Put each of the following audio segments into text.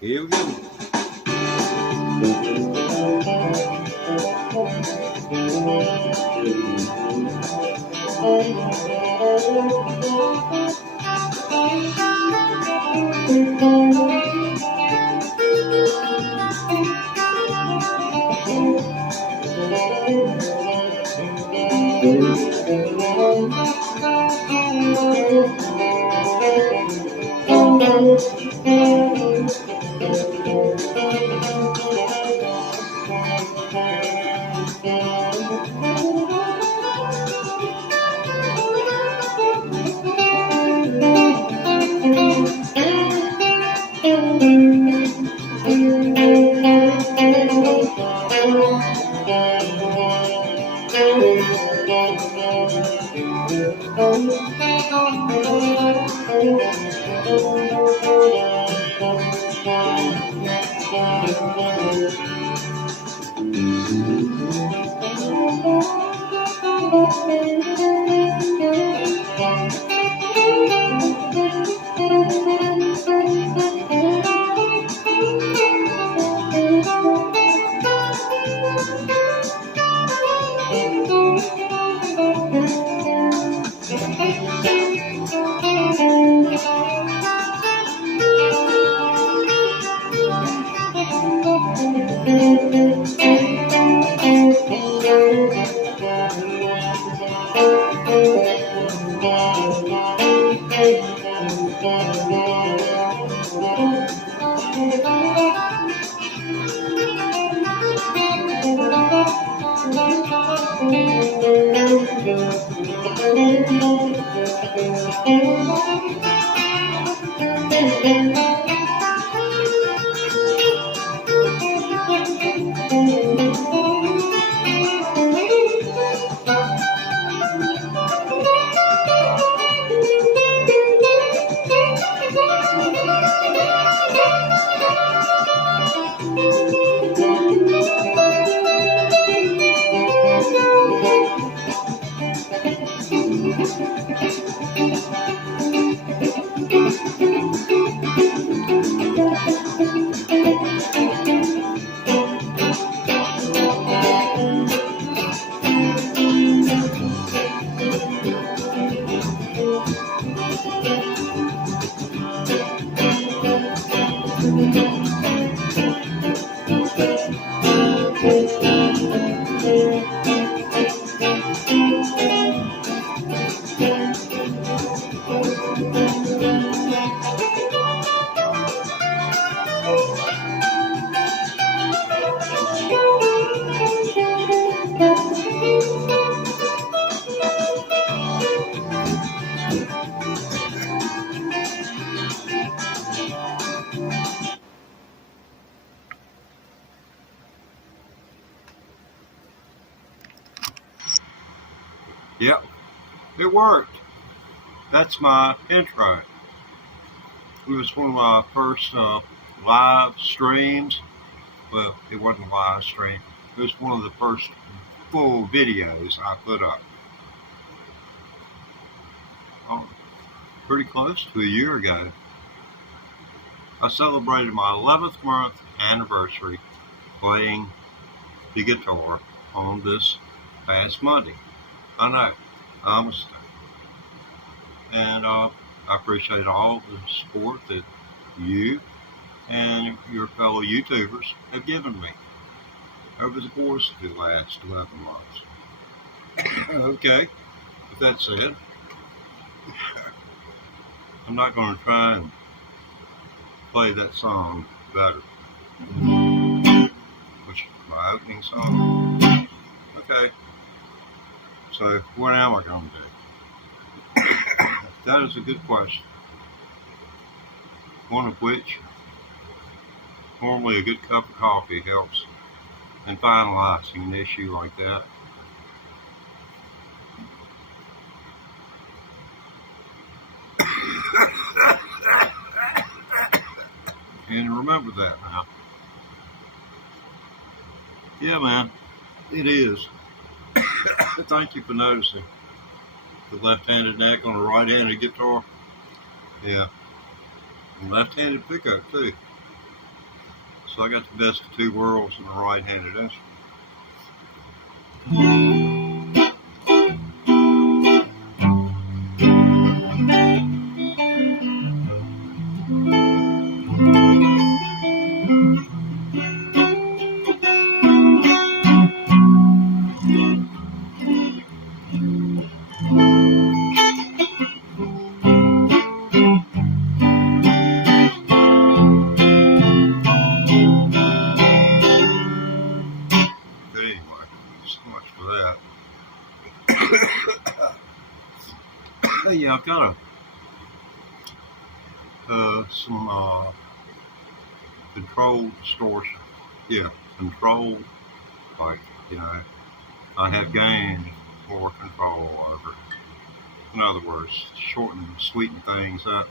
Here we go. Yep, it worked. That's my intro. It was one of my first live streams. Well, it wasn't a live stream. It was one of the first full videos I put up. Oh, pretty close to a year ago. I celebrated my 11th month anniversary playing the guitar on this past Monday. I know, I'm a mistake. And I appreciate all the support that you and your fellow YouTubers have given me over the course of the last 11 months. Okay, with that said, I'm not going to try and play that song better, which is my opening song. Okay, so what am I going to do? That is a good question. One of which, normally a good cup of coffee helps in finalizing an issue like that. And remember that now. Yeah, man, it is. Thank you for noticing. The left-handed neck on a right-handed guitar. Yeah. And left-handed pickup, too. So I got the best of two worlds in the right-handed instrument. But anyway, so much for that. Yeah, I've got some controlled distortion. Yeah, controlled, like, I have gained more control over it. In other words, shorten, sweeten things up.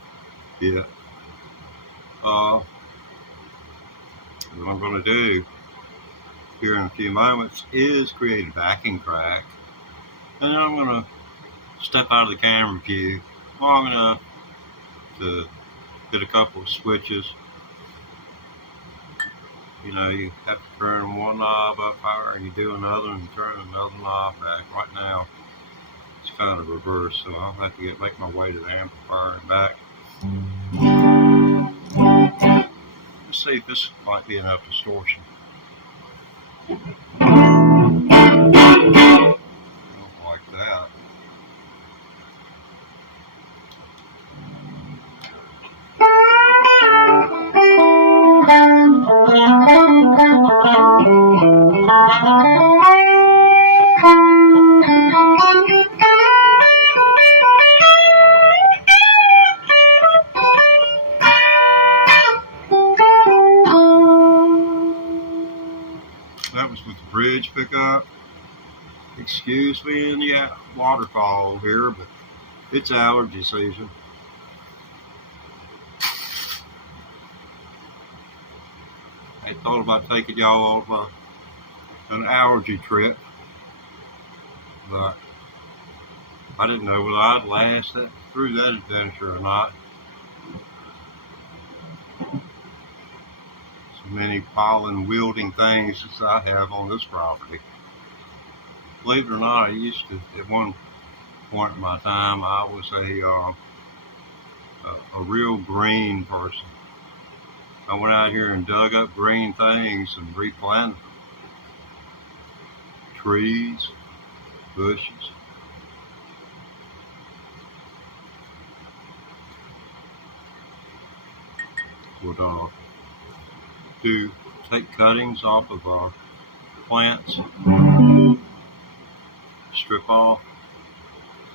Yeah. What I'm going to do here in a few moments is create a backing track, and then I'm going to step out of the camera view long enough to hit a couple of switches. You have to turn one knob up higher and you do another and turn another knob back. Right now it's kind of reverse, so I'll have to make my way to the amplifier and back. Let's see if this might be enough distortion. I don't like that. That was with the bridge pickup. Excuse me in the waterfall here, but it's allergy season. I thought about taking y'all on an allergy trip, but I didn't know whether I'd last through that adventure or not. So many pollen wielding things as I have on this property. Believe it or not, I used to, at one point in my time, I was a real green person. I went out here and dug up green things and replanted them. Trees, bushes. Would take cuttings off of our plants, strip off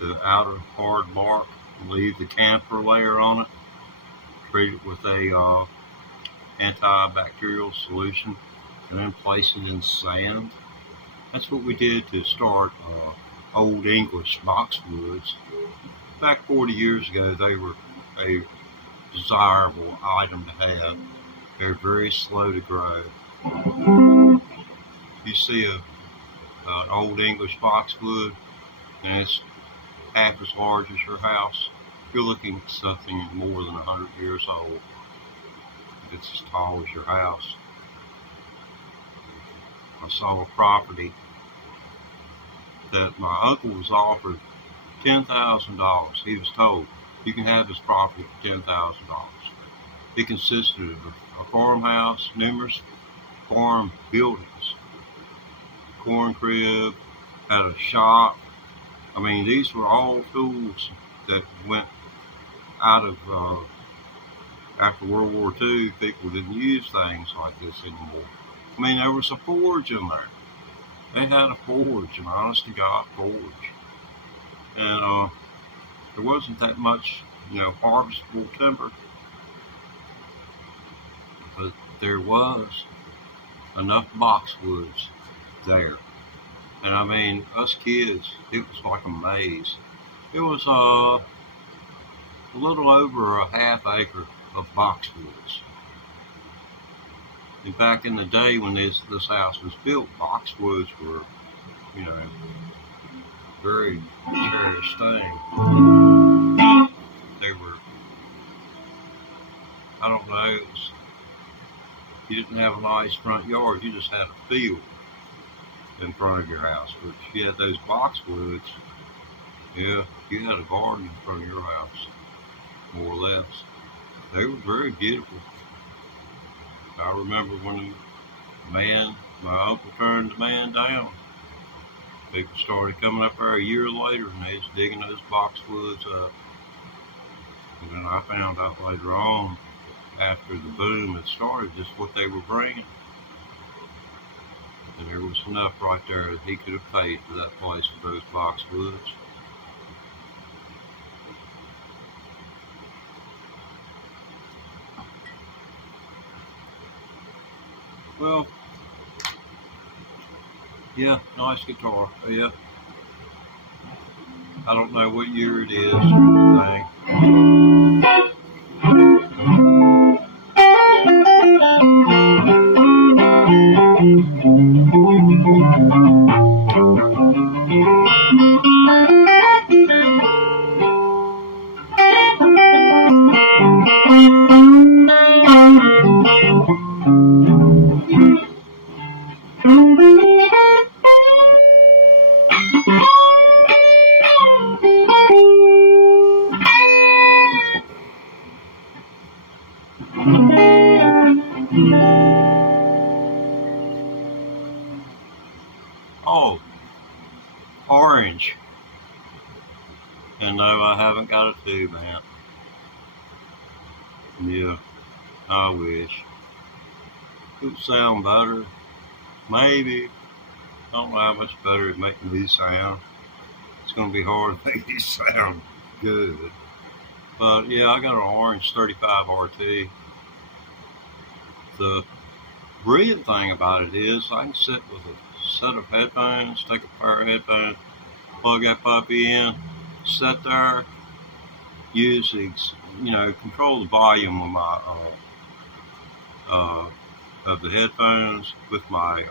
the outer hard bark, leave the camphor layer on it, treat it with a antibacterial solution, and then place it in sand. That's what we did to start Old English boxwoods. Back 40 years ago, they were a desirable item to have. They're very slow to grow. You see an Old English boxwood, and it's half as large as your house. You're looking at something more than 100 years old. It's as tall as your house. I saw a property that my uncle was offered $10,000. He was told, you can have this property for $10,000. It consisted of a farmhouse, numerous farm buildings, corn crib, had a shop. I mean, these were all tools that went out of, after World War II, people didn't use things like this anymore. I mean, there was a forge in there. They had a forge, an honest to God forge. And there wasn't that much, harvestable timber. But there was enough boxwoods there. And I mean, us kids, it was like a maze. It was a little over a half acre of boxwoods. And back in the day when this house was built, boxwoods were, very cherished thing. They were, I don't know, you didn't have a nice front yard. You just had a field in front of your house. But if you had those boxwoods, yeah, you had a garden in front of your house, more or less. They were very beautiful. I remember when my uncle turned the man down. People started coming up there a year later and they was digging those boxwoods up. And then I found out later on, after the boom had started, just what they were bringing. And there was enough right there that he could have paid for that place with those boxwoods. Well, yeah, nice guitar. Yeah. I don't know what year it is or anything. Oh, orange. And no, I haven't got a tube amp. Yeah, I wish. It would sound better. Maybe. I don't know how much better it make me sound. It's going to be hard to make these sound good. But yeah, I got an orange 35 RT. The brilliant thing about it is I can sit with a set of headphones, take a pair of headphones, plug that puppy in, sit there, use control the volume of my of the headphones with my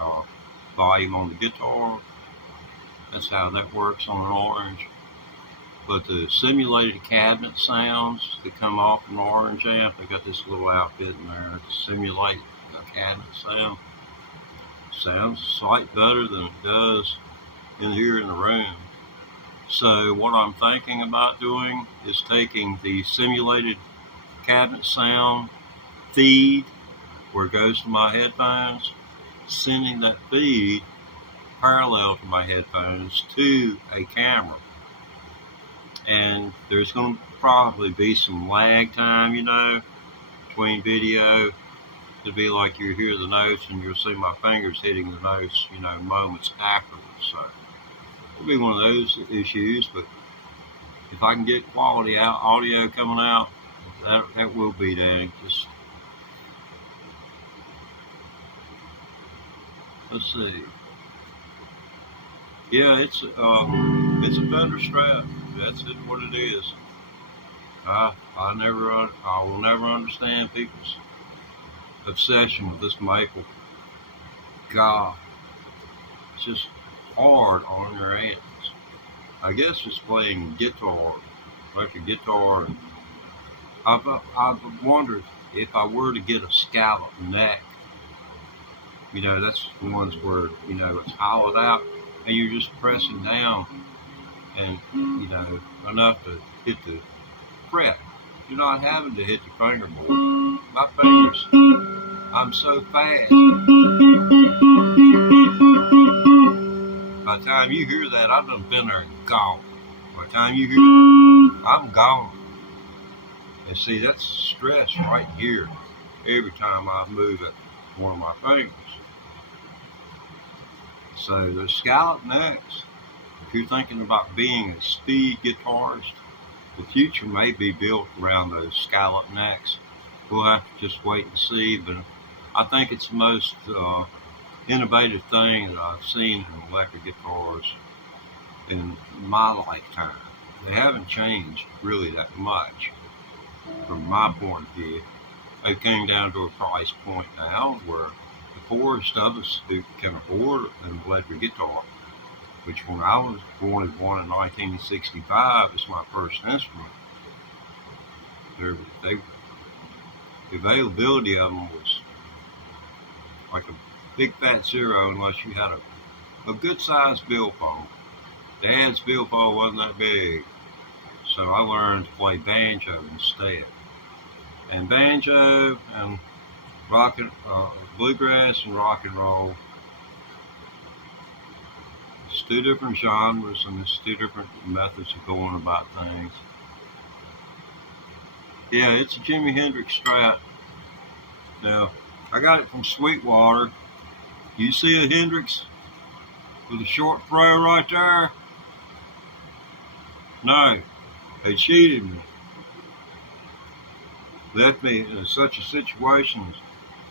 volume on the guitar. That's how that works on an orange. But the simulated cabinet sounds that come off an orange amp, they got this little outfit in there to simulate a cabinet sound. Sounds a sight better than it does in here in the room. So what I'm thinking about doing is taking the simulated cabinet sound feed where it goes to my headphones, sending that feed parallel to my headphones to a camera. And there's going to probably be some lag time, between video. It'll be like you hear the notes and you'll see my fingers hitting the notes, moments afterwards. So it'll be one of those issues, but if I can get quality audio coming out, that will be dang. Just let's see. Yeah, it's a Fender Strat. That's what it is. I will never understand people's obsession with this maple. God, it's just hard on your hands. I guess it's playing guitar, electric guitar. And I've wondered if I were to get a scallop neck. That's the ones where it's hollowed out and you're just pressing down and enough to hit the fret. You're not having to hit the fingerboard. My fingers, I'm so fast. By the time you hear that, I've done been there and gone. By the time you hear it, I'm gone. And see, that's stress right here every time I move it, one of my fingers. So the scallop necks, if you're thinking about being a speed guitarist, the future may be built around those scallop necks. We'll have to just wait and see, but I think it's the most innovative thing that I've seen in electric guitars in my lifetime. They haven't changed really that much from my point of view. They came down to a price point now where the poorest of us who can afford an electric guitar, which when I was born in 1965 is my first instrument. The availability of them was like a big fat zero unless you had a good sized billfold. Dad's billfold wasn't that big, so I learned to play banjo instead. And banjo and bluegrass and rock and roll, it's two different genres and it's two different methods of going about things. Yeah, it's a Jimi Hendrix Strat. Now, I got it from Sweetwater. You see a Hendrix with a short throw right there? No, they cheated me. Left me in such a situation.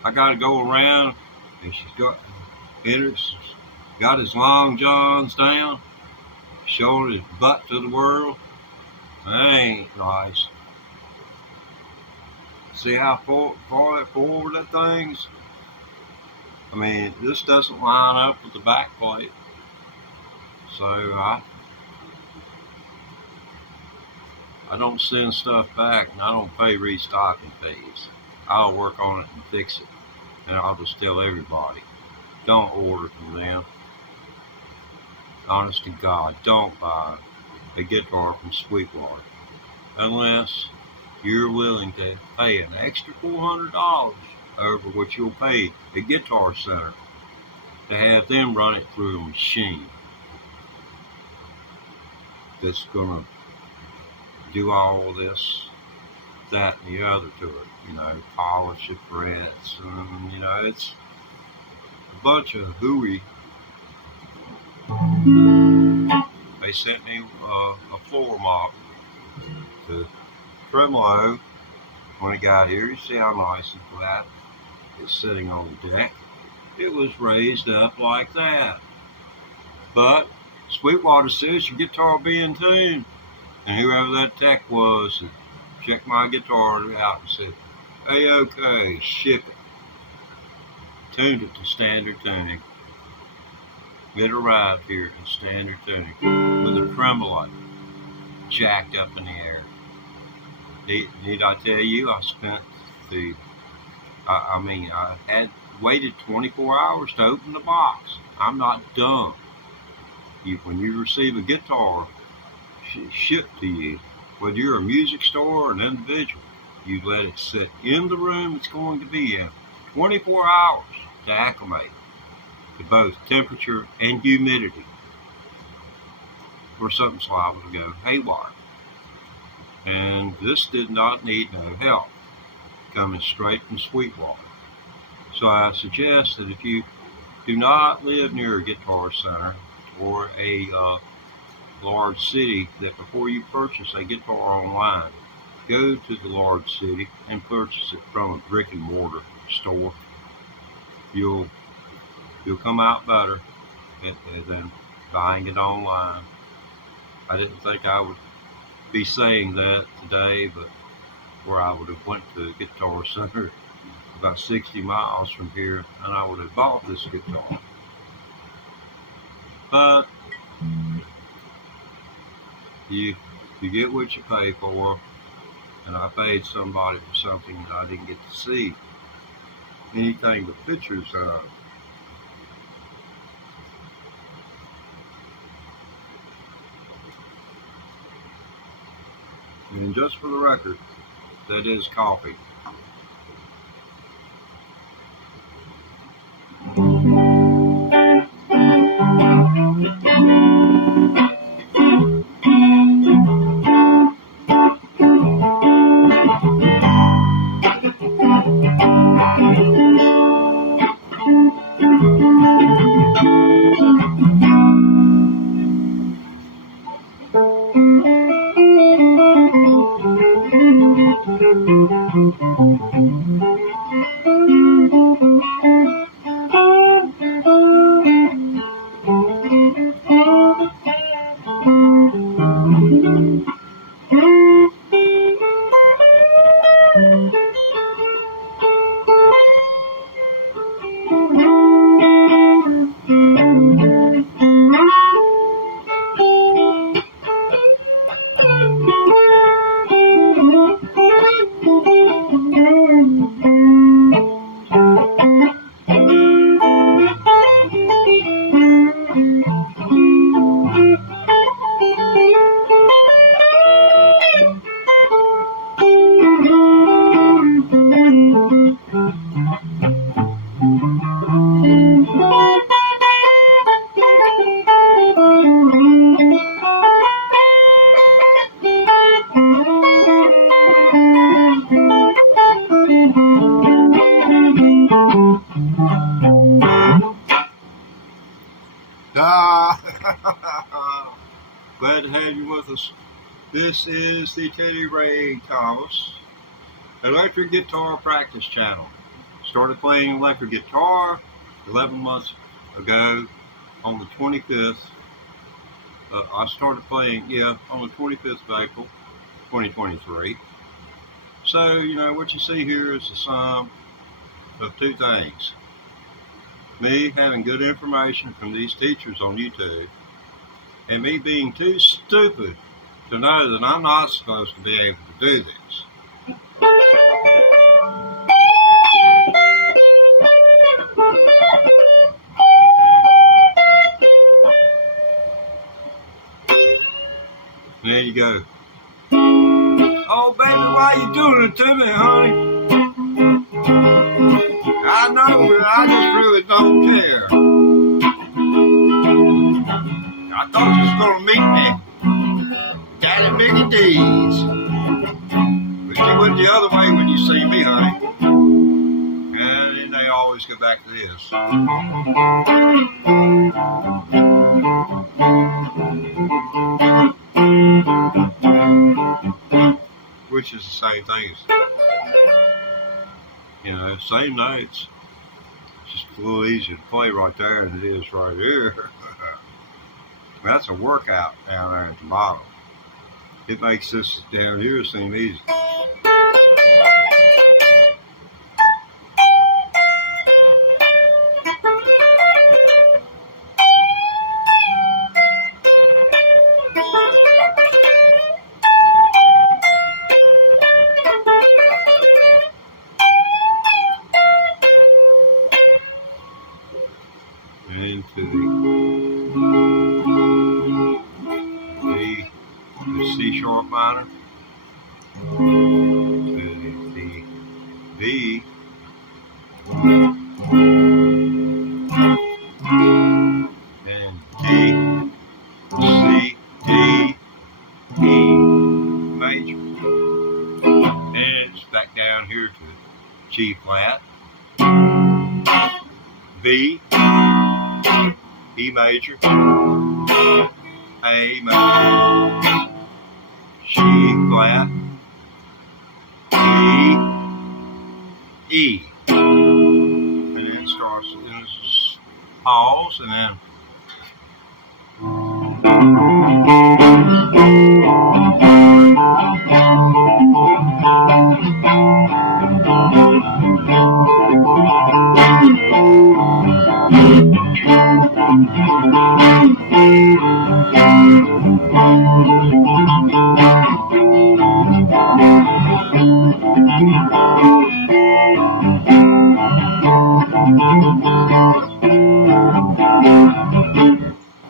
I got to go around, and Hendrix got his long johns down, showing his butt to the world. That ain't nice. See how far forward that thing's? I mean, this doesn't line up with the back plate. So I don't send stuff back, and I don't pay restocking fees. I'll work on it and fix it. And I'll just tell everybody, don't order from them. Honest to God, don't buy a guitar from Sweetwater unless you're willing to pay an extra $400 over what you'll pay at Guitar Center to have them run it through a machine that's gonna do all this, that, and the other to it. You know, polish the frets, and you know, it's a bunch of hooey. They sent me a floor mop to Tremolo when it got here. You see how nice and flat it's sitting on the deck. It was raised up like that. But Sweetwater says your guitar will be in tune. And whoever that tech was checked my guitar out and said, hey, okay, ship it. Tuned it to standard tuning. It arrived here in standard tuning with a tremolo jacked up in the air. Need I tell you, I spent I had waited 24 hours to open the box. I'm not dumb. When you receive a guitar shipped to you, whether you're a music store or an individual, you let it sit in the room it's going to be in 24 hours to acclimate to both temperature and humidity, or something's liable to go haywire. And this did not need no help, coming straight from Sweetwater. So I suggest that if you do not live near a Guitar Center or a large city, that before you purchase a guitar online, go to the large city and purchase it from a brick and mortar store. You'll come out better than buying it online. I didn't think I would be saying that today, but where I would have went to a Guitar Center about 60 miles from here, and I would have bought this guitar. But you get what you pay for, and I paid somebody for something that I didn't get to see anything but pictures of. And just for the record, that is coffee. glad you're with us. This is the Teddy Ray Thomas Electric Guitar Practice Channel. Started playing electric guitar 11 months ago on the 25th. I started playing, on the 25th of April, 2023. So, what you see here is the sum of two things. Me having good information from these teachers on YouTube, and me being too stupid to know that I'm not supposed to be able to do this. And there you go. Oh, baby, why you doing it to me, honey? I know, but I just really don't care. I thought you was going to meet me down at Mickey D's. But you went the other way when you see me, honey. And then they always go back to this. Which is the same thing as, same notes. It's just a little easier to play right there than it is right here. That's a workout down there at the bottom. It makes this down here seem easy. Into the C sharp minor, to the B, and D, C, D, E major, and it's back down here to G flat, B, E major, A major, G flat, E, and then it starts, and it's pause, and then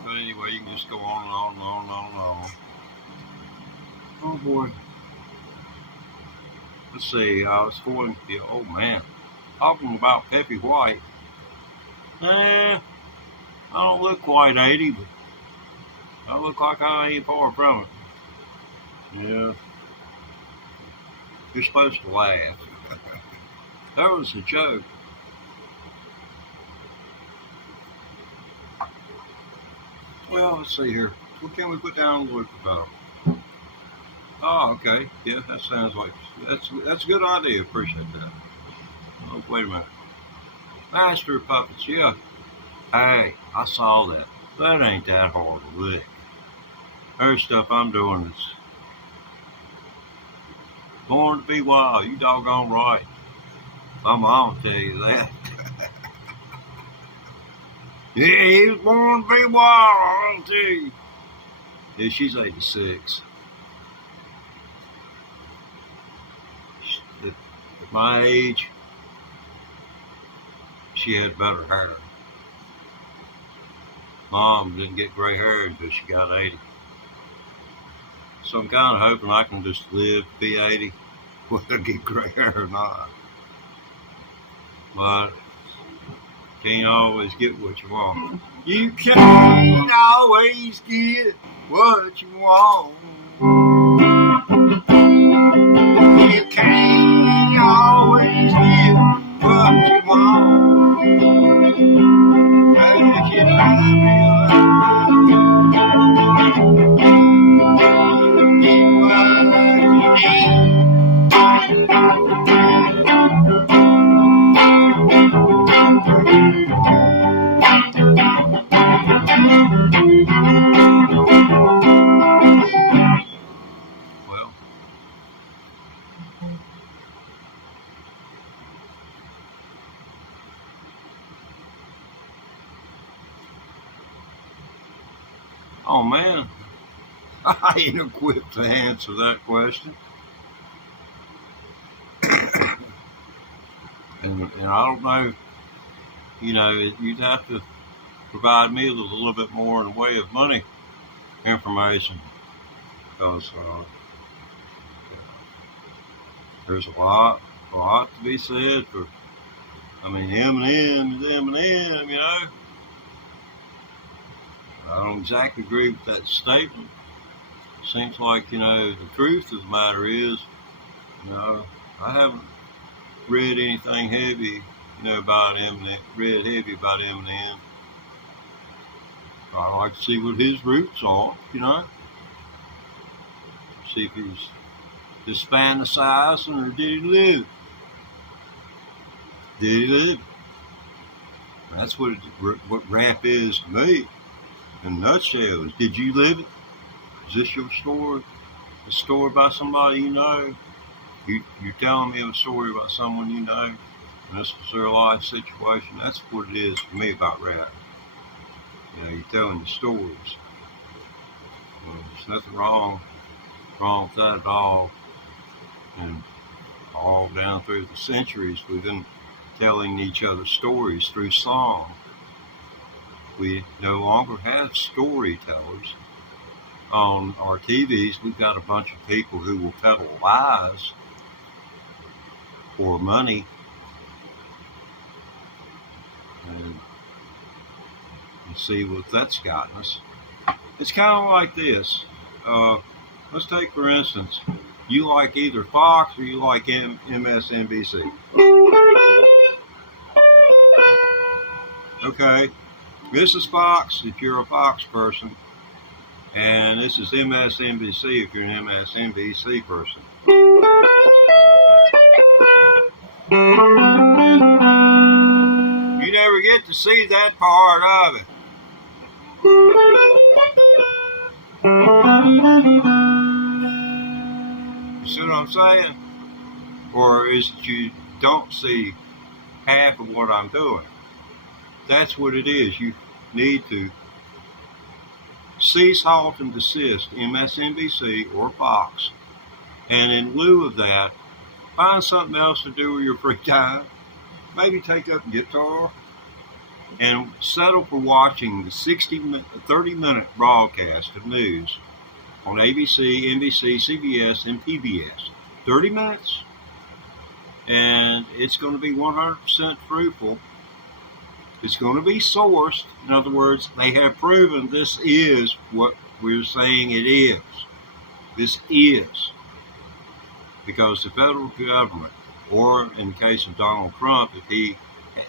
but anyway, you can just go on and on and on and on and on. Oh boy. Let's see, I was going to be, oh man, talking about Peppy White. I don't look quite 80, but I look like I ain't far from it. Yeah. You're supposed to laugh. That was a joke. Well, let's see here. What can we put down the loop about? Oh, okay. Yeah, that sounds like that's a good idea. Appreciate that. Oh, wait a minute. Master of Puppets, yeah. Hey, I saw that. That ain't that hard to lick. There's stuff I'm doing that's born to be wild. You doggone right. My mom will tell you that. Yeah, he was born to be wild, I'll tell you. Yeah, she's 86. At my age, she had better hair. Mom didn't get gray hair until she got 80. So I'm kind of hoping I can just live to be 80, whether I get gray hair or not. But can't always get what you want. You can't always get what you want. You can't always get what you want. But you can try real hard. Oh man, I ain't equipped to answer that question. And I don't know, you'd have to provide me with a little bit more in the way of money information because there's a lot to be said for, Eminem is Eminem. I don't exactly agree with that statement. Seems like, the truth of the matter is, I haven't read anything heavy, about Eminem, about Eminem. I like to see what his roots are, see if he's Hispanicizing or did he live? Did he live? That's what rap is to me. In a nutshell, did you live it? Is this your story? A story about somebody you know? You're telling me a story about someone you know, and this was their life situation. That's what it is to me about rap. You're telling the stories. There's nothing wrong with that at all. And all down through the centuries, we've been telling each other stories through song. We no longer have storytellers. On our TVs, we've got a bunch of people who will peddle lies for money. And you see what that's gotten us. It's kind of like this. Let's take, for instance, you like either Fox or you like MSNBC. Okay, this is Fox if you're a Fox person, and this is MSNBC if you're an MSNBC person. You never get to see that part of it. You see what I'm saying? Or is it you don't see half of what I'm doing? That's what it is. You need to cease, halt, and desist MSNBC or Fox. And in lieu of that, find something else to do with your free time. Maybe take up guitar and settle for watching the 30-minute broadcast of news on ABC, NBC, CBS, and PBS. 30 minutes. And it's going to be 100% truthful. It's going to be sourced. In other words, they have proven this is what we're saying it is. This is. Because the federal government, or in the case of Donald Trump, if he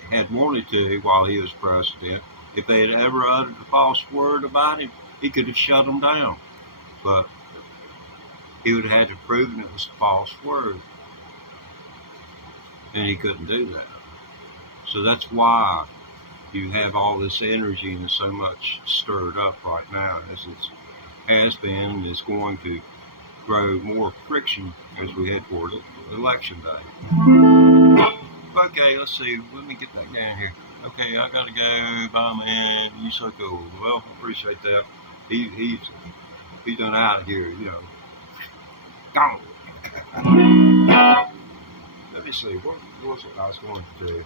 had wanted to while he was president, if they had ever uttered a false word about him, he could have shut them down. But he would have had to prove it was a false word. And he couldn't do that. So that's why you have all this energy and so much stirred up right now, as it has been and is going to grow more friction as we head toward election day. Okay, let's see. Let me get back down here. Okay, I gotta go. Bye, man. You so cool. Well, I appreciate that. He's done out of here, Gone. Let me see. What was it I was going to do?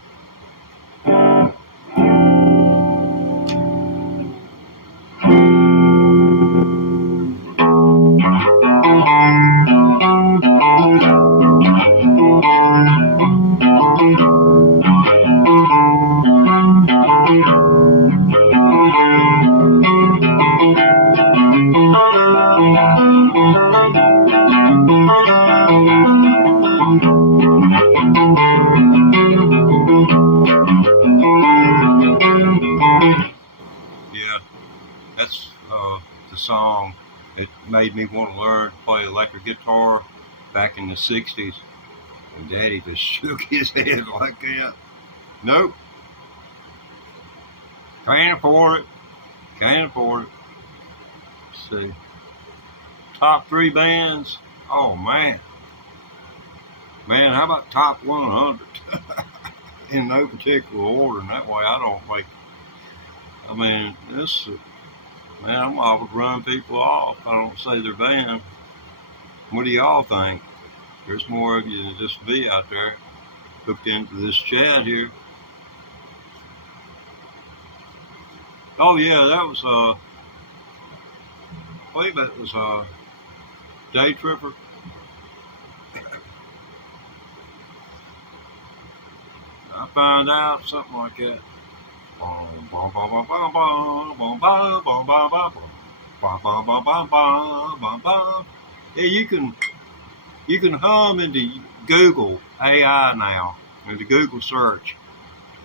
Song that made me want to learn to play electric guitar back in the 60s, and Daddy just shook his head like that. Nope. Can't afford it. Let's see. Top 3 bands. Oh man, how about top 100? In no particular order, and that way I don't make. This Man, I'm liable to run people off if I don't say their band. What do y'all think? There's more of you than just me out there hooked into this chat here. Oh yeah, that was I believe that was Day Tripper. I found out something like that. Yeah, you can hum into Google AI now, into Google search,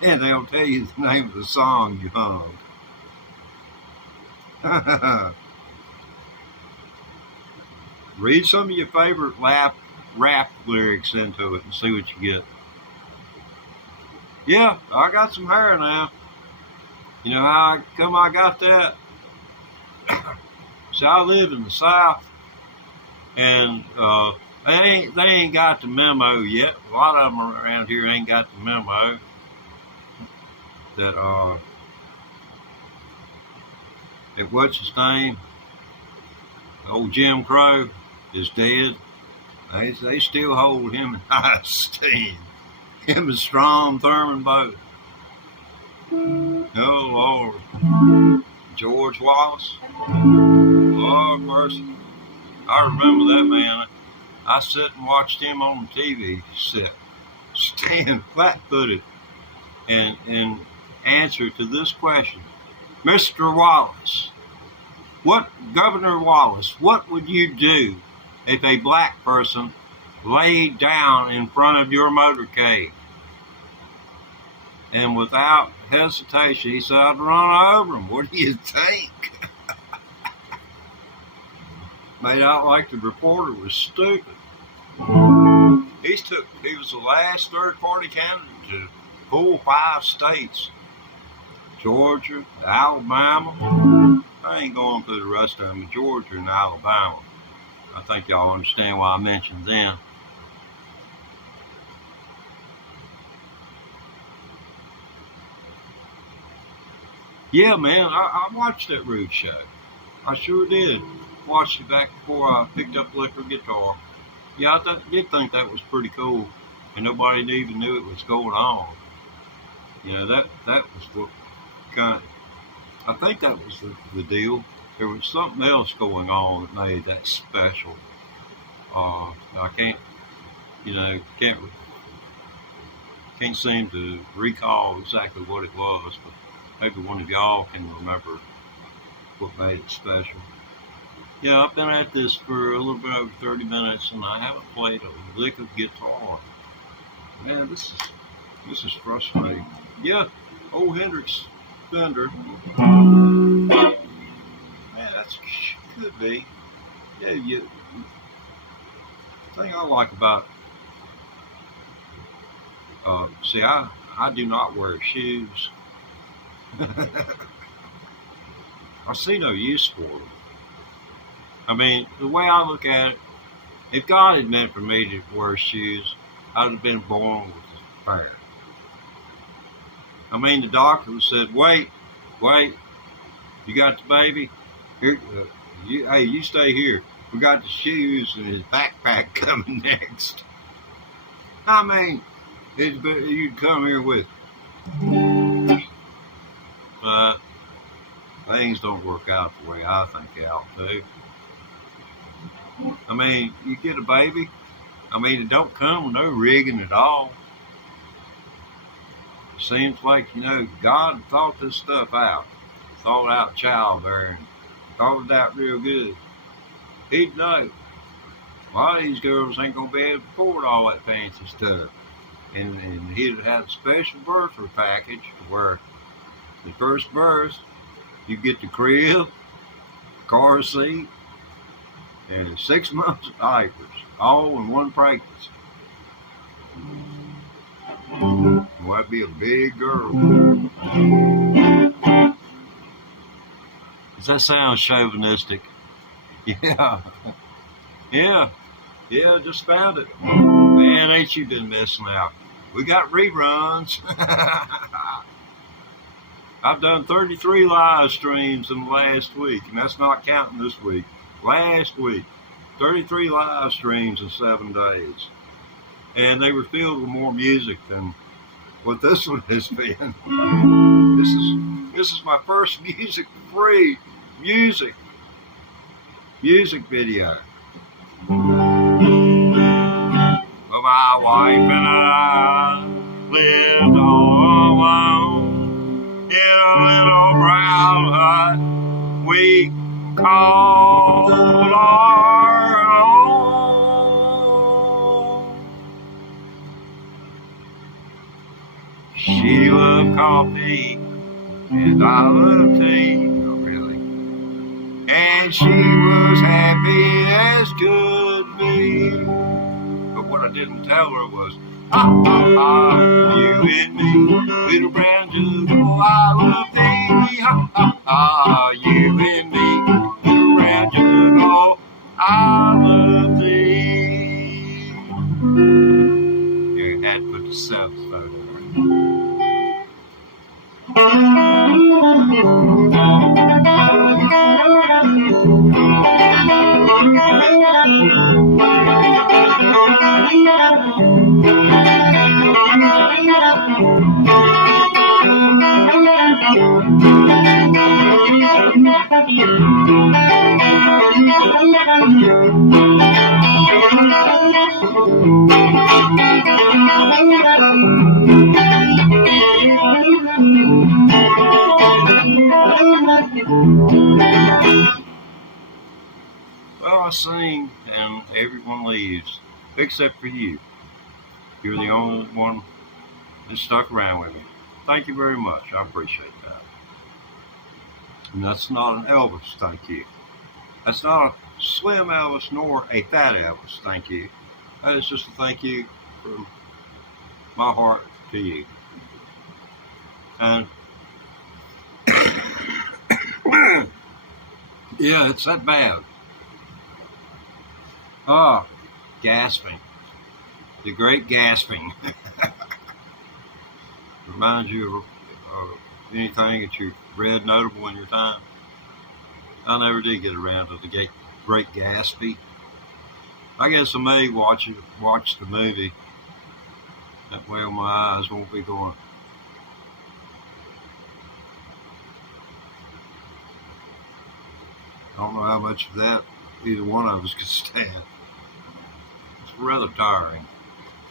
and they'll tell you the name of the song you hummed. Read some of your favorite rap lyrics into it and see what you get. Yeah, I got some hair now. You know how I got that? So I live in the South, and they ain't got the memo yet. A lot of them around here ain't got the memo that what's his name? Old Jim Crow is dead. They still hold him in high esteem. Him and Strom Thurmond both. Oh Lord. George Wallace. Lord mercy. I remember that man. I sat and watched him on the TV set, stand flat-footed, and answer to this question. Mr. Wallace, Governor Wallace, what would you do if a black person laid down in front of your motorcade? And without hesitation, he said, I'd run over him. What do you think? Made out like the reporter was stupid. He was the last third-party candidate to pull 5 states. Georgia, Alabama. I ain't going through the rest of them, Georgia and Alabama. I think y'all understand why I mentioned them. Yeah, man, I watched that Rude show. I sure did. Watched it back before I picked up electric guitar. Yeah, I did think that was pretty cool, and nobody even knew it was going on. You know, that was what kind of, I think that was the deal. There was something else going on that made that special. I can't seem to recall exactly what it was, but maybe one of y'all can remember what made it special. Yeah, I've been at this for a little bit over 30 minutes, and I haven't played a lick of guitar. Man, this is frustrating. Yeah, old Hendrix Fender. Man, that's could be. Yeah, the thing I like about see, I do not wear shoes. I see no use for them. I mean, the way I look at it, if God had meant for me to wear shoes, I'd have been born with a pair. I mean, the doctor said, wait, you got the baby? Here, you stay here. We got the shoes and his backpack coming next. I mean, you'd come here with. But things don't work out the way I think they ought to. I mean, you get a baby, I mean, it don't come with no rigging at all. It seems like, God thought this stuff out. Thought out childbearing. Thought it out real good. He'd know. A lot of these girls ain't going to be able to afford all that fancy stuff. And he'd have a special birthday package where the first birth, you get the crib, car seat, and 6 months of diapers, all in one pregnancy. Well, that'd be a big girl. Does that sound chauvinistic? Yeah, just found it. Man, ain't you been missing out? We got reruns. I've done 33 live streams in the last week, and that's not counting this week. Last week, 33 live streams in 7 days. And they were filled with more music than what this one has been. This is my first music-free music video. Well, my wife and I lived all alone in a little brown hut we called our home. She loved coffee and I loved tea, not really. And she was happy as could be. But what I didn't tell her was, ha ha ha, you and me, little brown jug, oh I love thee. Ha ha ha, you and me, little brown jug, oh I love thee. You had to put the South photo in. Well, I sing and everyone leaves, except for you. You're the only one that stuck around with me. Thank you very much. I appreciate that. And that's not an Elvis, thank you. That's not a slim Elvis nor a fat Elvis, thank you. That is just a thank you from my heart to you. And yeah, it's that bad. Ah, gasping. The great gasping. Reminds you of anything that you've read notable in your time? I never did get around to the Great Gatsby. I guess I may watch the movie. That way my eyes won't be going. I don't know how much of that either one of us could stand. It's rather tiring.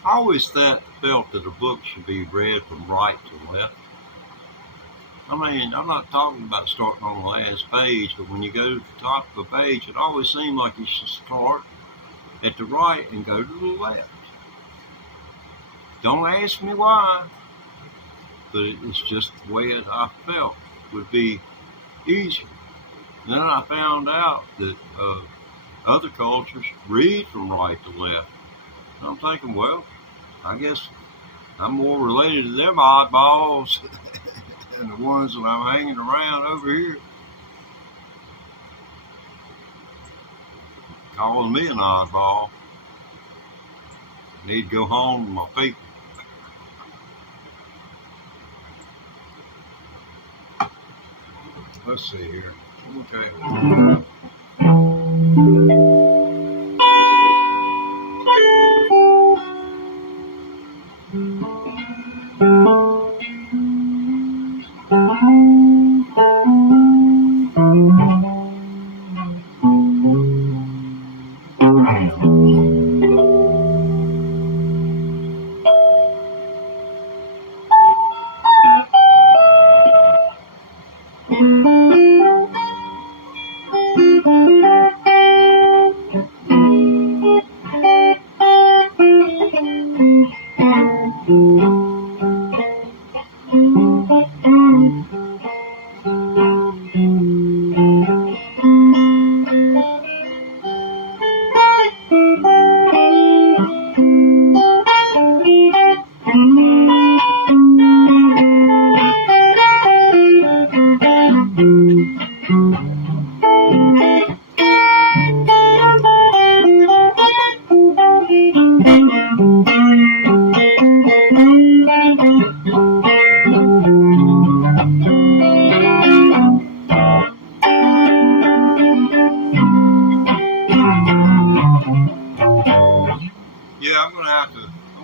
I always felt that a book should be read from right to left. I mean, I'm not talking about starting on the last page, but when you go to the top of a page, it always seemed like you should start at the right and go to the left. Don't ask me why, but it's just the way I felt would be easier. And then I found out that other cultures read from right to left. And I'm thinking, well, I guess I'm more related to them oddballs than the ones that I'm hanging around over here. Calling me an oddball. I need to go home to my people. Let's see here. Okay.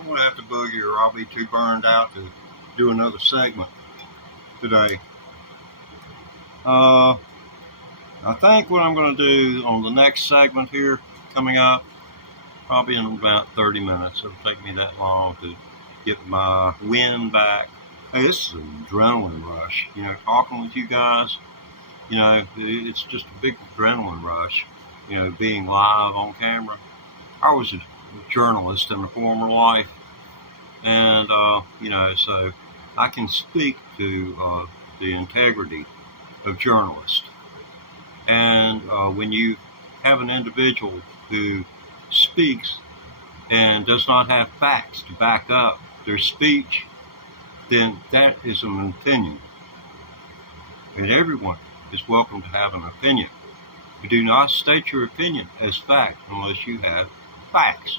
going to have to boogie or I'll be too burned out to do another segment today. I think what I'm going to do on the next segment here coming up, probably in about 30 minutes. It'll take me that long to get my wind back. Hey, this is an adrenaline rush. You know, talking with you guys, you know, it's just a big adrenaline rush, you know, being live on camera. I was a journalist in a former life, and, you know, so I can speak to the integrity of journalists. And when you have an individual who speaks and does not have facts to back up their speech, then that is an opinion. And everyone is welcome to have an opinion. You do not state your opinion as fact unless you have facts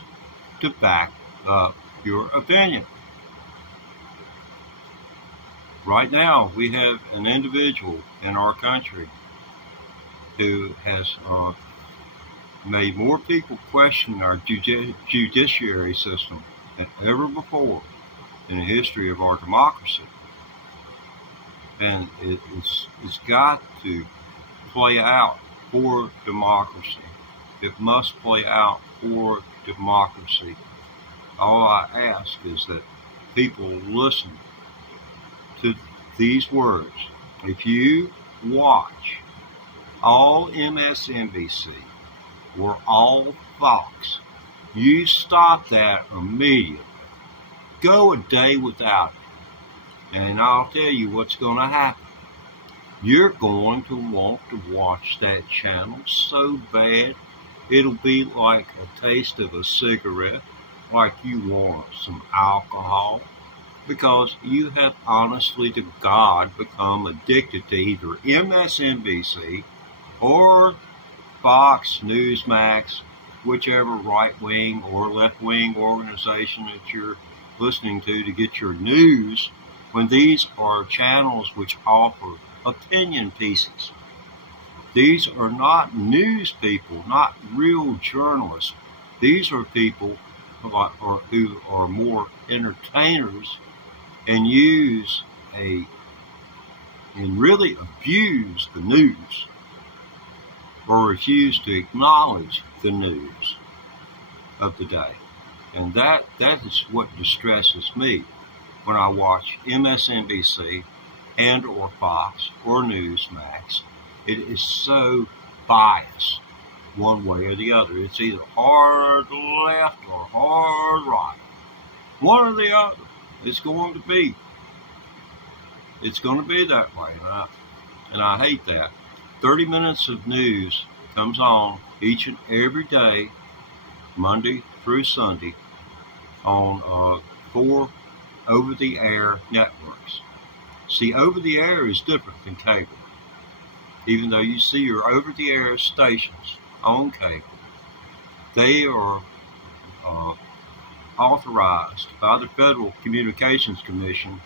to back up your opinion. Right now, we have an individual in our country who has made more people question our judiciary system than ever before in the history of our democracy. And it's got to play out for democracy. It must play out for democracy. All I ask is that people listen to these words. If you watch all MSNBC or all Fox, you stop that immediately. Go a day without it. And I'll tell you what's going to happen. You're going to want to watch that channel so bad, it'll be like a taste of a cigarette, like you want some alcohol, because you have honestly to God become addicted to either MSNBC or Fox, Newsmax, whichever right-wing or left-wing organization that you're listening to get your news, when these are channels which offer opinion pieces. These are not news people, not real journalists. These are people who are more entertainers and really abuse the news or refuse to acknowledge the news of the day. And that is what distresses me when I watch MSNBC and or Fox or Newsmax. It is so biased one way or the other. It's either hard left or hard right. One or the other. It's going to be. It's going to be that way. And I hate that. 30 minutes of news comes on each and every day, Monday through Sunday, on 4 over-the-air networks. See, over-the-air is different than cable. Even though you see your over-the-air stations on cable, they are authorized by the Federal Communications Commission,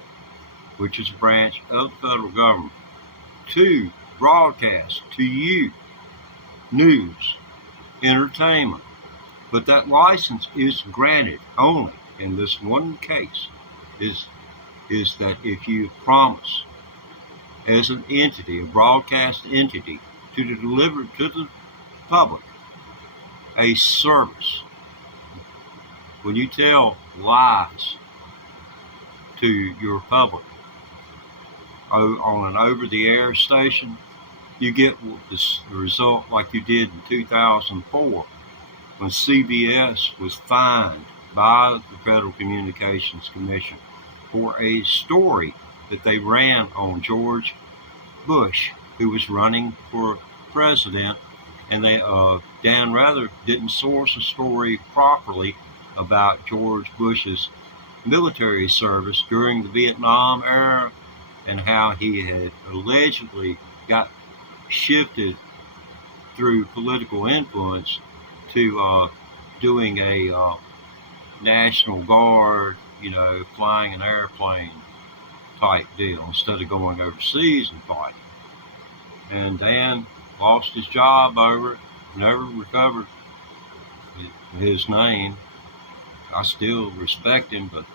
which is a branch of the federal government, to broadcast to you news, entertainment. But that license is granted only in this one case, is that if you promise as an entity, a broadcast entity, to deliver to the public a service. When you tell lies to your public on an over-the-air station, you get the result like you did in 2004 when CBS was fined by the Federal Communications Commission for a story that they ran on George Bush, who was running for president, and Dan Rather didn't source a story properly about George Bush's military service during the Vietnam era and how he had allegedly got shifted through political influence to doing a National Guard, flying an airplane type deal instead of going overseas and fighting. And Dan lost his job over it, never recovered his name. I still respect him, but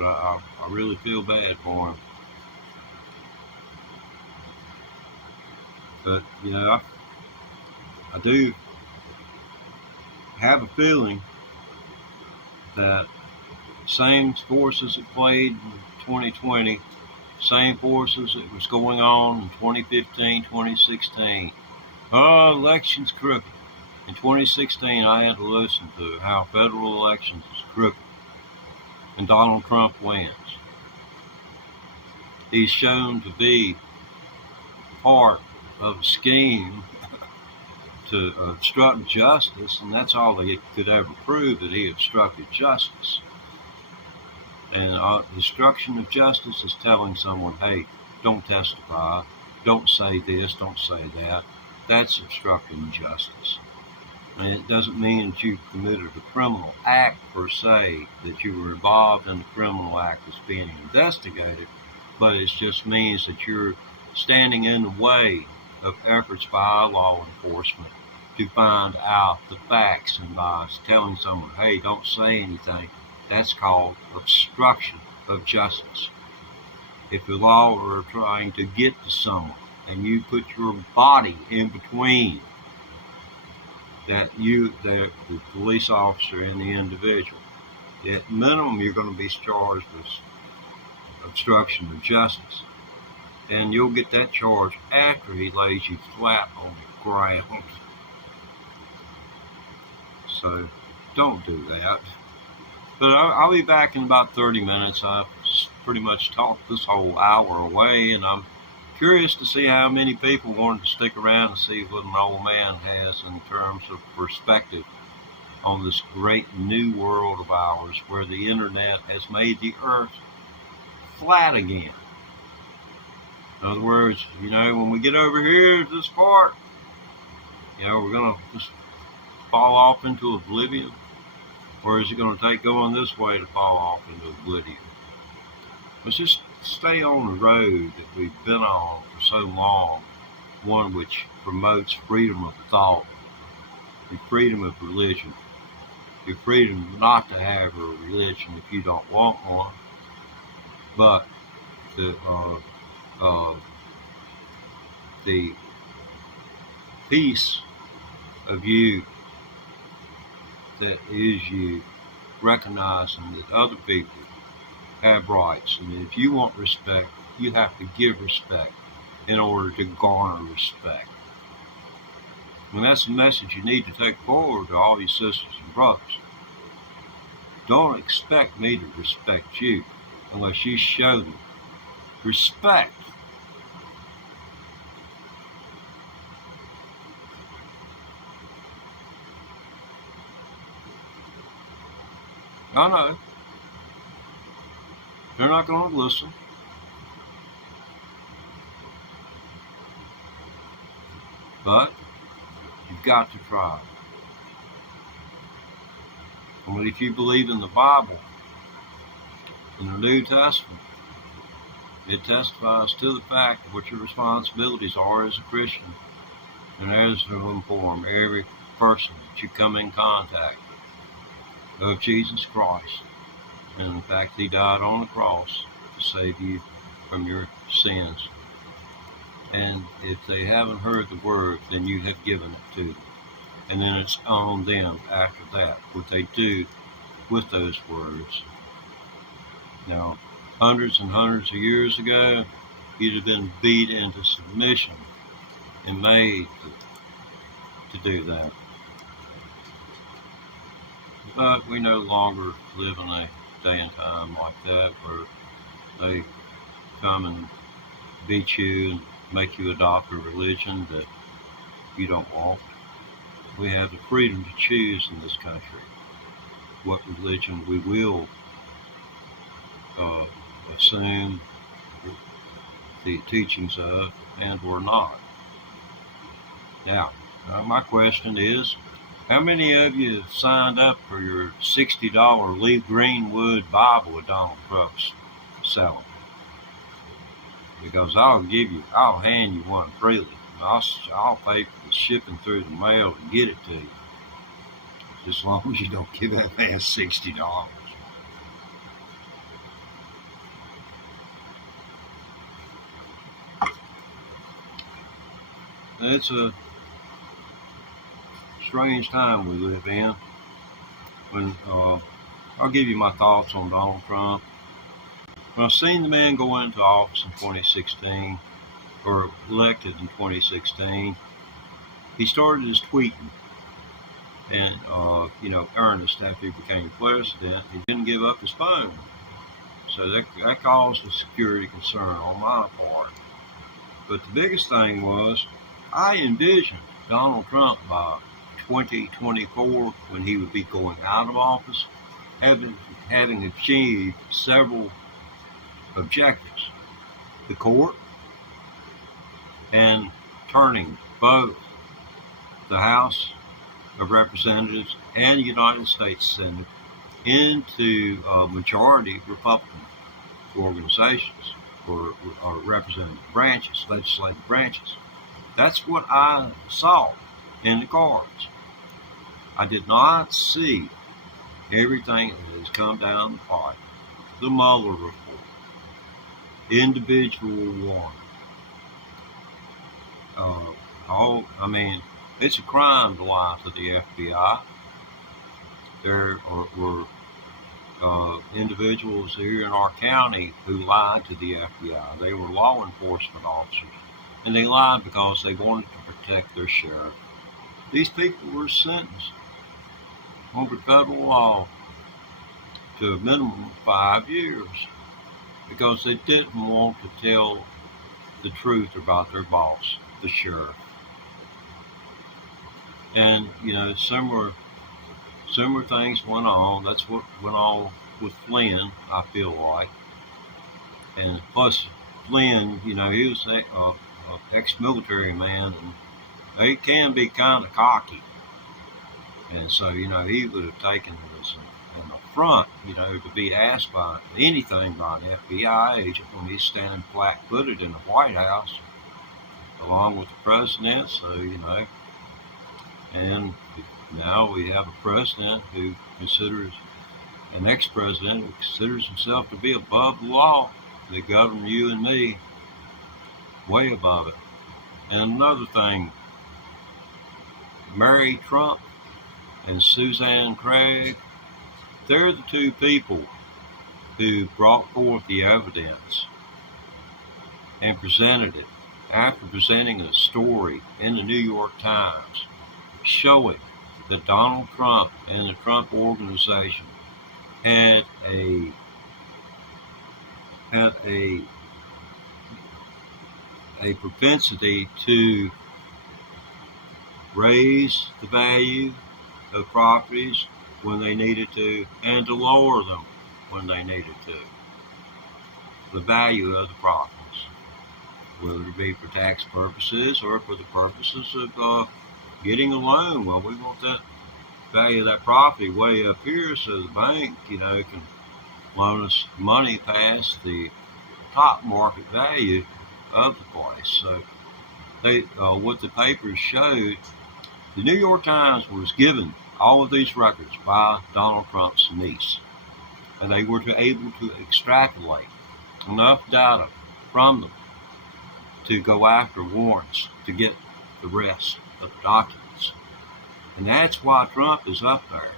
I really feel bad for him. But I do have a feeling that same forces that played in 2020, same forces that was going on in 2015, 2016. Oh, elections crooked. In 2016, I had to listen to how federal elections is crooked, and Donald Trump wins. He's shown to be part of a scheme to obstruct justice, and that's all they could ever prove, that he obstructed justice. And obstruction of justice is telling someone, hey, don't testify, don't say this, don't say that. That's obstructing justice. And it doesn't mean that you committed a criminal act per se, that you were involved in the criminal act that's being investigated, but it just means that you're standing in the way of efforts by law enforcement to find out the facts, and by telling someone, hey, don't say anything, that's called obstruction of justice. If the law are trying to get to someone and you put your body in between the police officer and the individual, at minimum you're going to be charged with obstruction of justice. And you'll get that charge after he lays you flat on the ground. So don't do that. But I'll be back in about 30 minutes. I've pretty much talked this whole hour away, and I'm curious to see how many people wanted to stick around and see what an old man has in terms of perspective on this great new world of ours, where the internet has made the earth flat again. In other words, when we get over here to this part, we're going to just fall off into oblivion. Or is it going to take going this way to fall off into oblivion? Let's just stay on the road that we've been on for so long, one which promotes freedom of thought and freedom of religion. Your freedom not to have a religion if you don't want one, but the piece of you that is you, recognizing that other people have rights, and if you want respect, you have to give respect in order to garner respect. And that's the message you need to take forward to all your sisters and brothers. Don't expect me to respect you unless you show them respect. I know. They're not going to listen. But you've got to try. And if you believe in the Bible, in the New Testament, it testifies to the fact of what your responsibilities are as a Christian, and as to inform every person that you come in contact of Jesus Christ. And in fact, he died on the cross to save you from your sins. And if they haven't heard the word, then you have given it to them. And then it's on them after that, what they do with those words. Now, hundreds and hundreds of years ago, you'd have been beat into submission and made to do that. But we no longer live in a day and time like that, where they come and beat you and make you adopt a religion that you don't want. We have the freedom to choose in this country what religion we will assume the teachings of and or not. Now, my question is, how many of you have signed up for your $60 Lee Greenwood Bible with Donald Trump's selling? Because I'll hand you one freely. I'll pay for the shipping through the mail to get it to you. as long as you don't give that man $60. It's a strange time we live in. When I'll give you my thoughts on Donald Trump. When I seen the man go into office in 2016, or elected in 2016, he started his tweeting. And, earnest after he became president, he didn't give up his phone. So that caused a security concern on my part. But the biggest thing was, I envisioned Donald Trump by 2024, when he would be going out of office, having achieved several objectives: the court, and turning both the House of Representatives and the United States Senate into majority Republican organizations, or representative branches, legislative branches. That's what I saw in the cards. I did not see everything that has come down the pipe: the Mueller report, individual warrant. It's a crime to lie to the FBI. There were individuals here in our county who lied to the FBI. They were law enforcement officers, and they lied because they wanted to protect their sheriff. These people were sentenced under federal law to a minimum of 5 years because they didn't want to tell the truth about their boss, the sheriff. And, similar things went on. That's what went on with Flynn, I feel like. And plus, Flynn, he was a ex-military man, and he can be kind of cocky. And so, he would have taken it as an affront, to be asked by anything by an FBI agent when he's standing flat-footed in the White House, along with the president. So, and now we have a president who considers, an ex-president who considers himself to be above the law that govern you and me, way above it. And another thing, Mary Trump and Suzanne Craig, they're the two people who brought forth the evidence and presented it after presenting a story in the New York Times showing that Donald Trump and the Trump Organization had a propensity to raise the value of properties when they needed to, and to lower them when they needed to. The value of the properties, whether it be for tax purposes or for the purposes of getting a loan. Well, we want that value of that property way up here so the bank, can loan us money past the top market value of the place. So what the papers showed, the New York Times was given all of these records by Donald Trump's niece, and they were able to extrapolate enough data from them to go after warrants to get the rest of the documents. And that's why Trump is up there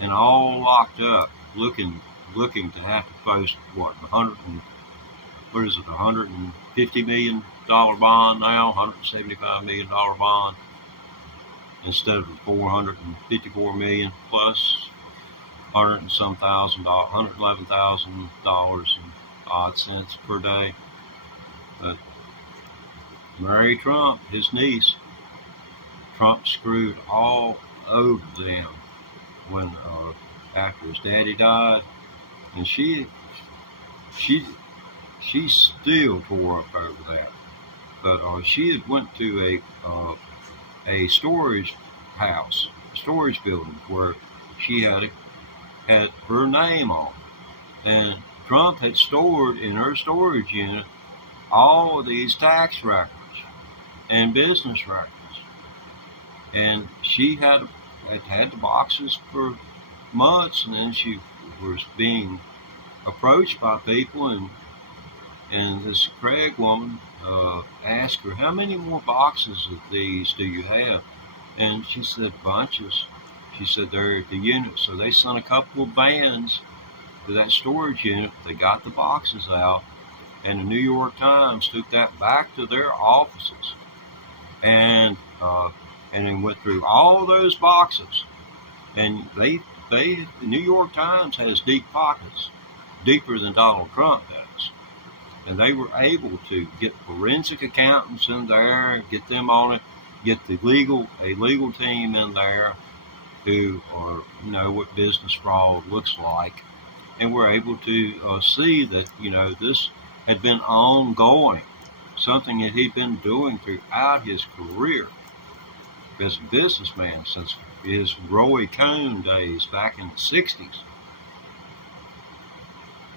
and all locked up, looking to have to post $150 million bond now, $175 million bond, instead of the $454 million plus $111,000 and odd cents per day. But Mary Trump, his niece, Trump screwed all over them when after his daddy died, and she still tore up over that. But she had went to a storage building where she had her name on, and Trump had stored in her storage unit all of these tax records and business records. And she had had had the boxes for months, and then she was being approached by people, and this Craig woman asked her, "How many more boxes of these do you have?" And she said, "Bunches." She said, "They're at the unit." So they sent a couple of vans to that storage unit. They got the boxes out, and the New York Times took that back to their offices, and then went through all those boxes. And the New York Times has deep pockets, deeper than Donald Trump does. And they were able to get forensic accountants in there, get them on it, get a legal team in there who know what business fraud looks like, and we're able to see that this had been ongoing, something that he'd been doing throughout his career as a businessman since his Roy Cohn days back in the '60s.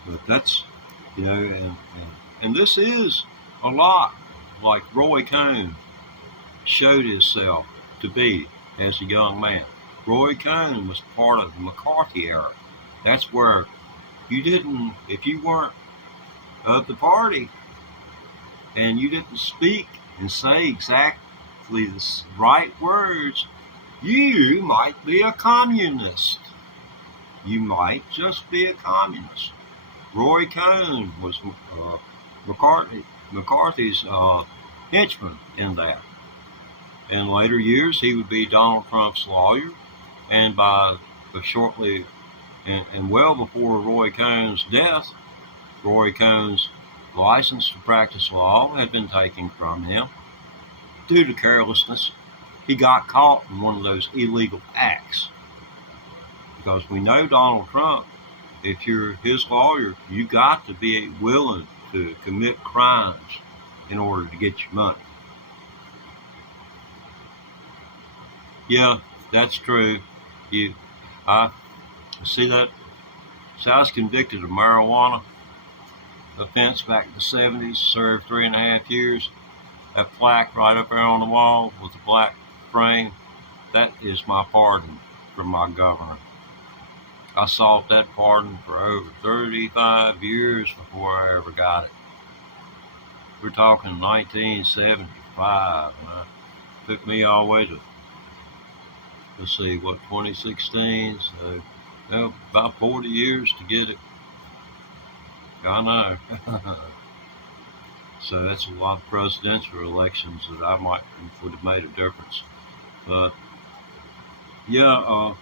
But that's and this is a lot like Roy Cohn showed himself to be as a young man. Roy Cohn was part of the McCarthy era. That's where if you weren't of the party and you didn't speak and say exactly the right words, you might be a communist. You might just be a communist. Roy Cohn was McCarthy's henchman in that. In later years, he would be Donald Trump's lawyer, and shortly and well before Roy Cohn's death, Roy Cohn's license to practice law had been taken from him due to carelessness. He got caught in one of those illegal acts. Because we know Donald Trump, if you're his lawyer, you got to be willing to commit crimes in order to get your money. Yeah, that's true. I see that. So I was convicted of marijuana offense back in the '70s, served 3.5 years. That plaque right up there on the wall with the black frame, that is my pardon from my governor. I sought that pardon for over 35 years before I ever got it. We're talking 1975, and it took me all the way to, 2016, so about 40 years to get it. I know. So that's a lot of presidential elections that would have made a difference. But yeah,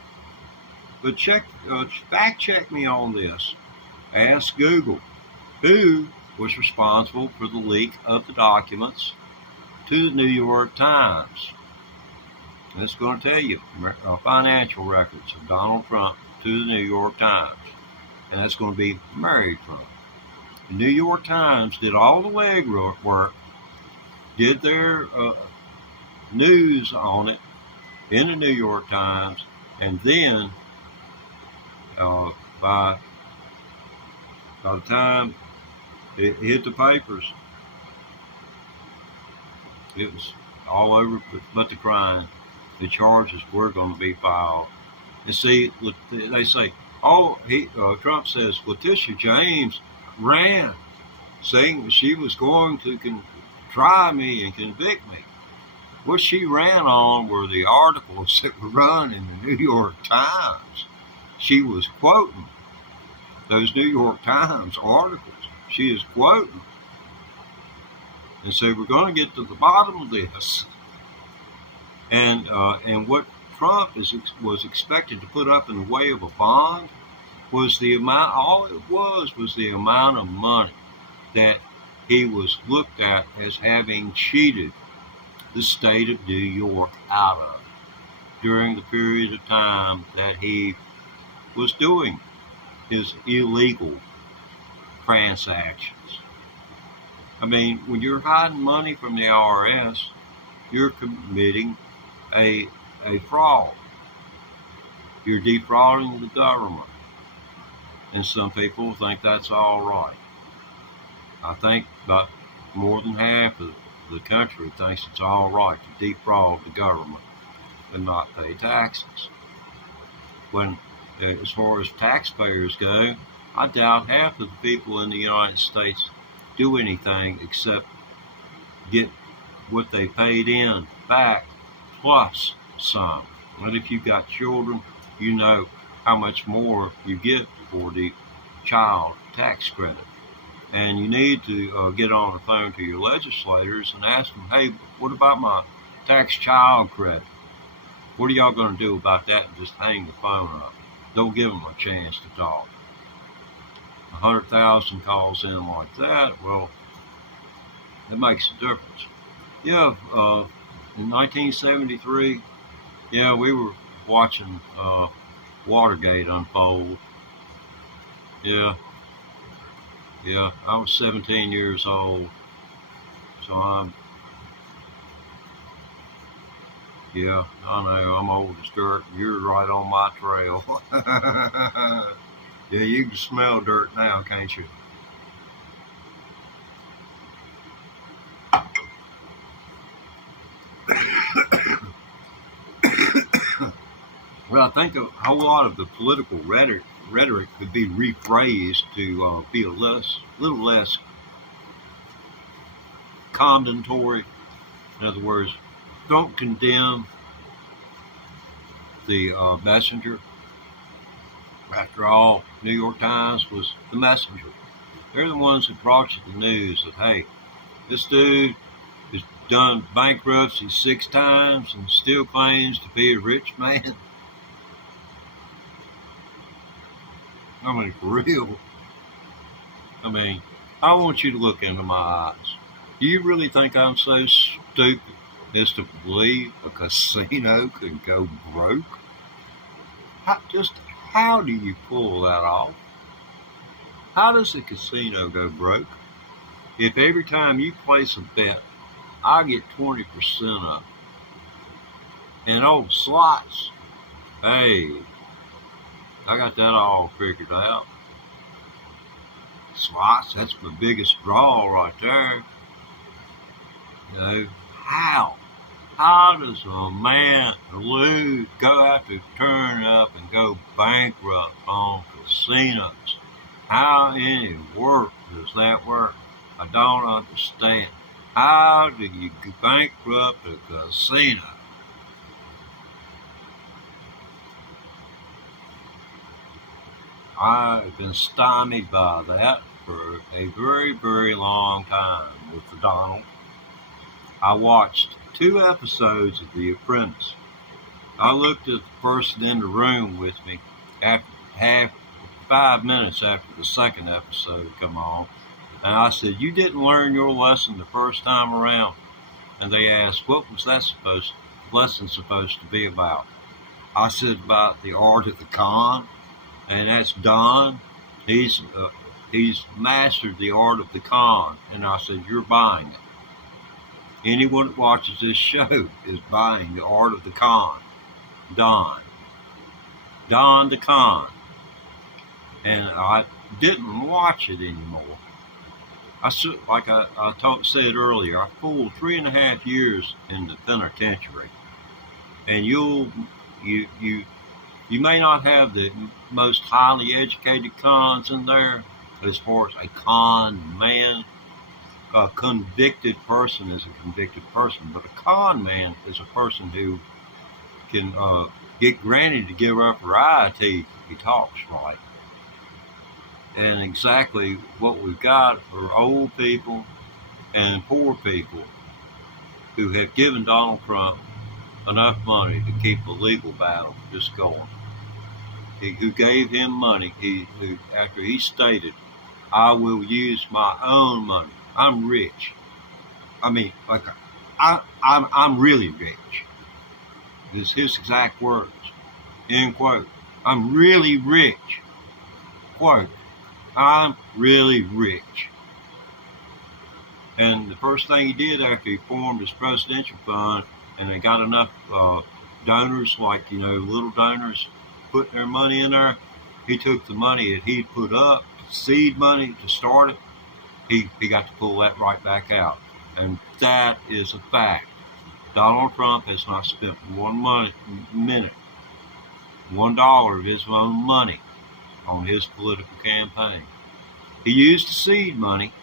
but fact check me on this. Ask Google who was responsible for the leak of the documents to the New York Times. And it's going to tell you financial records of Donald Trump to the New York Times, and that's going to be Mary Trump. The New York Times did all the legwork, did their news on it in the New York Times, and then by the time it hit the papers, it was all over but the crime. The charges were going to be filed. And see, they say, Trump says Letitia James ran, saying that she was going to try me and convict me. What she ran on were the articles that were run in the New York Times. She was quoting those New York Times articles. She is quoting. And so we're going to get to the bottom of this. And what Trump was expected to put up in the way of a bond was the amount. All it was the amount of money that he was looked at as having cheated the state of New York out of during the period of time that he was doing his illegal transactions. I mean, when you're hiding money from the IRS, you're committing a fraud. You're defrauding the government. And some people think that's all right. I think about more than half of the country thinks it's all right to defraud the government and not pay taxes. when, as far as taxpayers go, I doubt half of the people in the United States do anything except get what they paid in back plus some. And if you've got children, you know how much more you get for the child tax credit. And you need to get on the phone to your legislators and ask them, hey, what about my tax child credit? What are y'all going to do about that? And just hang the phone up. Don't give them a chance to talk. 100,000 calls in like that, well, it makes a difference. Yeah, in 1973, yeah, we were watching Watergate unfold. Yeah, I was 17 years old, so yeah, I know, I'm old as dirt. You're right on my trail. Yeah, you can smell dirt now, can't you? Well, I think a whole lot of the political rhetoric could be rephrased to be a little less condemnatory. In other words, don't condemn the messenger. After all, New York Times was the messenger. They're the ones that brought you the news that, hey, this dude has done bankruptcy 6 times and still claims to be a rich man. I mean, for real. I mean, I want you to look into my eyes. Do you really think I'm so stupid as to believe a casino could go broke? How do you pull that off? How does a casino go broke? If every time you place a bet, I get 20% up. And old slots, hey, I got that all figured out. Slots, that's my biggest draw right there. You know, how? How does a man go out to turn up and go bankrupt on casinos? How in the world does that work? I don't understand. How do you bankrupt a casino? I've been stymied by that for a very, very long time with Donald. I watched 2 episodes of The Apprentice. I looked at the person in the room with me after 5 minutes after the second episode come on, and I said, "You didn't learn your lesson the first time around." And they asked, "What was that lesson supposed to be about?" I said, "About the art of the con," and that's Don. He's mastered the art of the con, and I said, "You're buying it." Anyone that watches this show is buying the art of the con. Don the con. And I didn't watch it anymore. Like I said earlier, I fooled 3.5 years in the penitentiary. And you may not have the most highly educated cons in there as far as a con man. A convicted person is a convicted person, but a con man is a person who can get Granny to give up her eye teeth if he talks right. And exactly what we've got are old people and poor people who have given Donald Trump enough money to keep the legal battle just going. Who gave him money, who after he stated, "I will use my own money. I'm rich." I mean, like, I'm really rich. This is his exact words. End quote. I'm really rich. Quote. I'm really rich. And the first thing he did after he formed his presidential fund and they got enough donors, like, little donors, put their money in there, he took the money that he'd put up, seed money to start it, he got to pull that right back out. And that is a fact. Donald Trump has not spent one minute $1 of his own money on his political campaign. He used seed money,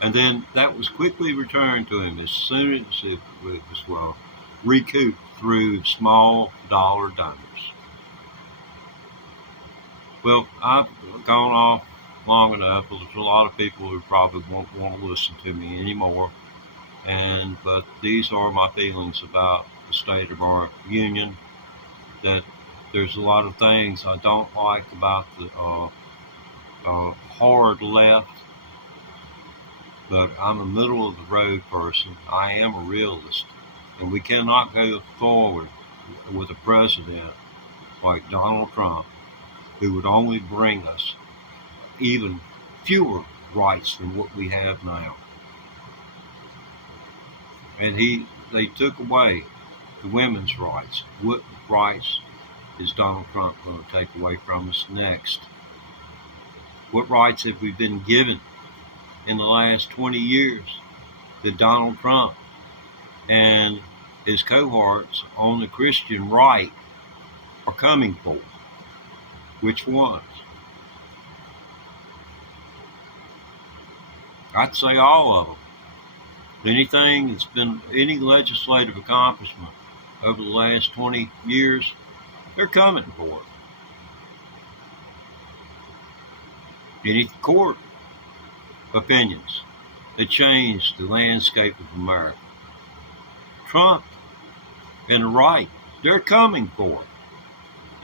and then that was quickly returned to him as soon as it was recouped through small dollar donors. Well, I've gone off long enough. There's a lot of people who probably won't want to listen to me anymore. But these are my feelings about the state of our union, that there's a lot of things I don't like about the hard left, but I'm a middle of the road person. I am a realist, and we cannot go forward with a president like Donald Trump, who would only bring us even fewer rights than what we have now. And they took away the women's rights. What rights is Donald Trump going to take away from us next? What rights have we been given in the last 20 years that Donald Trump and his cohorts on the Christian right are coming for? Which ones? I'd say all of them. Anything that's been any legislative accomplishment over the last 20 years, they're coming for it. Any court opinions that changed the landscape of America. Trump and the right, they're coming for it.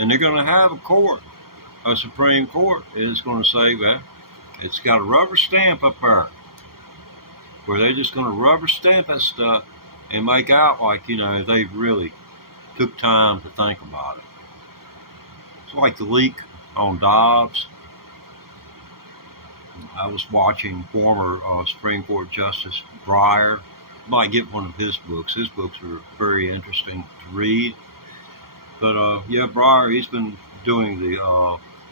And they're going to have a Supreme Court is going to say, well, it's got a rubber stamp up there, where they're just going to rubber stamp that stuff and make out like, they really took time to think about it. It's like the leak on Dobbs. I was watching former Supreme Court Justice Breyer. I might get one of his books. His books are very interesting to read. But Breyer, he's been doing the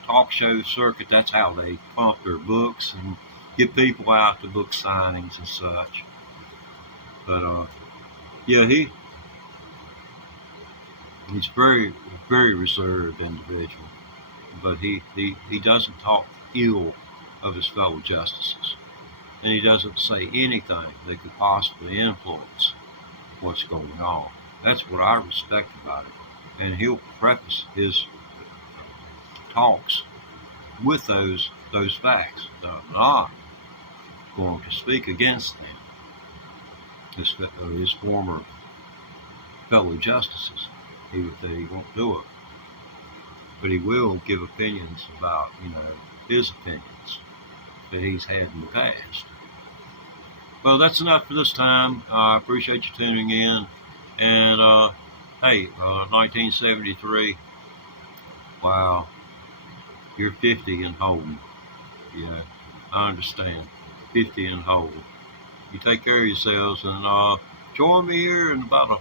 talk show circuit. That's how they pump their books and get people out to book signings and such. But he's very, very reserved individual. But he doesn't talk ill of his fellow justices, and he doesn't say anything that could possibly influence what's going on. That's what I respect about it. And he'll preface his talks with those facts. Not going to speak against them, his former fellow justices. He won't do it, but he will give opinions about his opinions that he's had in the past. Well, that's enough for this time. I appreciate you tuning in. And 1973. Wow, you're 50 and holding. I understand. 50 and holding. You take care of yourselves, and join me here in about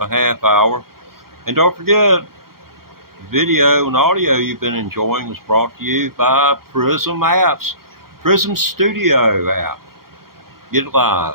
a half hour. And don't forget, the video and audio you've been enjoying was brought to you by Prism Apps. Prism Studio app. Get live.